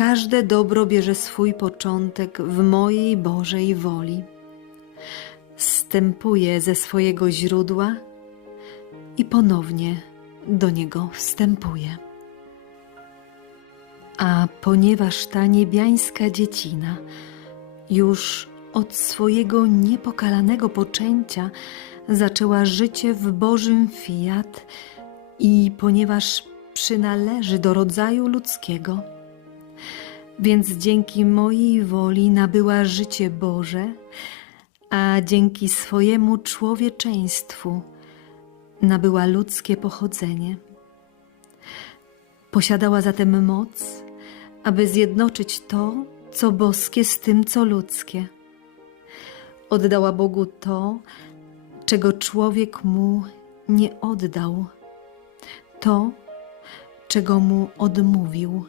każde dobro bierze swój początek w mojej Bożej woli. Stępuje ze swojego źródła i ponownie do niego wstępuje. A ponieważ ta niebiańska dziecina już od swojego niepokalanego poczęcia zaczęła życie w Bożym fiat i ponieważ przynależy do rodzaju ludzkiego, więc dzięki mojej woli nabyła życie Boże, a dzięki swojemu człowieczeństwu nabyła ludzkie pochodzenie. Posiadała zatem moc, aby zjednoczyć to, co boskie, z tym, co ludzkie. Oddała Bogu to, czego człowiek mu nie oddał, to, czego mu odmówił.